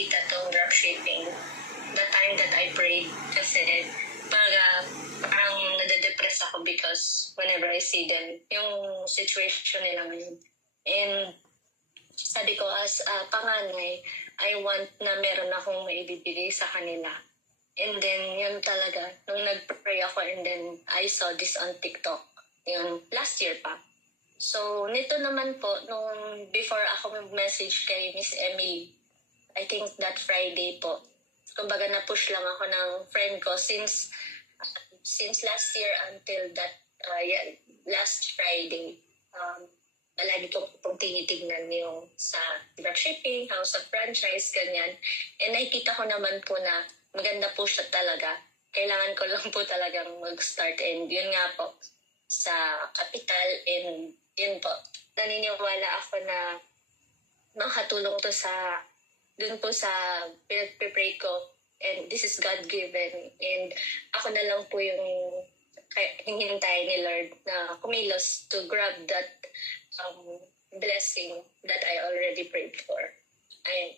nakita tong dropshipping the time that I prayed kasi parang nade-depress ako because whenever I see them, yung situation nila ngayon. And sabi ko, as panganay, I want na meron akong maibibigay sa kanila. And then, yun talaga, nung nag-pray ako and then I saw this on TikTok, yun, last year pa. So, nito naman po, nung before ako mag-message kay Miss Emily, I think that Friday po, kumbaga na-push lang ako ng friend ko since last year until that last Friday. Lagi ko pong tinitignan yung sa dropshipping, house of franchise, ganyan. And nakikita ko naman po na maganda po siya talaga. Kailangan ko lang po talagang mag-start. And yun nga po, sa capital, and yun po, naniniwala ako na makatulong to sa, dun po sa pinag-prepare ko. And this is God-given. And ako na lang po yung hinihintay ni Lord na kumilos to grab that blessing that I already prayed for. And